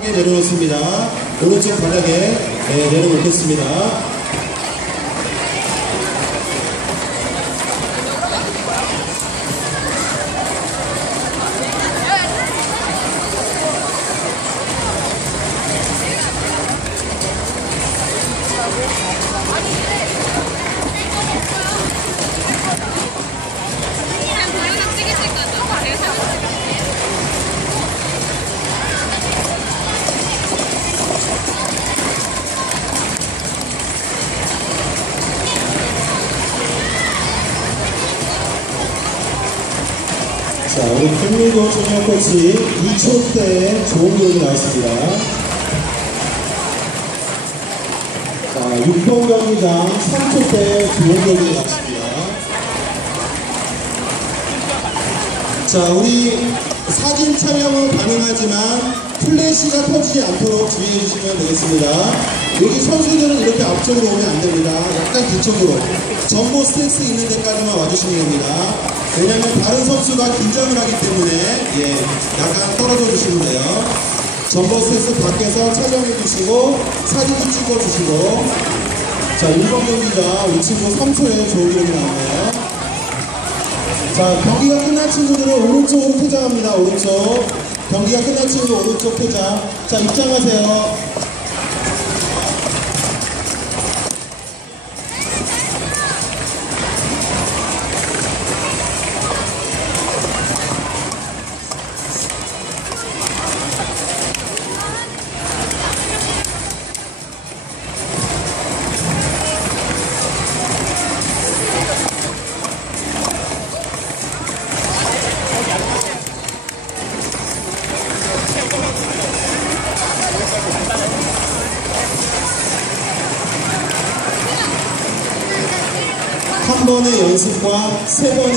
내려놓습니다. 오른쪽 바닥에 네, 내려놓겠습니다. 자, 우리 김민호 중요 코치 2초 때 좋은 기록이 나왔습니다. 자, 6번 경기장 3초 때 좋은 기록이 나왔습니다. 자, 우리 사진 촬영은 가능하지만 플래시가 터지지 않도록 주의해 주시면 되겠습니다. 여기 선수들은 이렇게 앞쪽으로 오면 안 됩니다. 약간 뒤쪽으로. 전보 스탠스 있는 데까지만 와주시면 됩니다. 왜냐면 다른 선수가 긴장을 하기 때문에, 예, 약간 떨어져 주시면 돼요. 전보 스탠스 밖에서 촬영해 주시고, 사진도 찍어 주시고, 자, 1번 경기가 우리 친구 3초에 좋은 기록이 나오네요. 자, 경기가 끝난 친구들은 오른쪽으로 포장합니다. 오른쪽. 경기가 끝난 친구들 오른쪽 포장. 자, 입장하세요. 한 번의 연습과 세 번의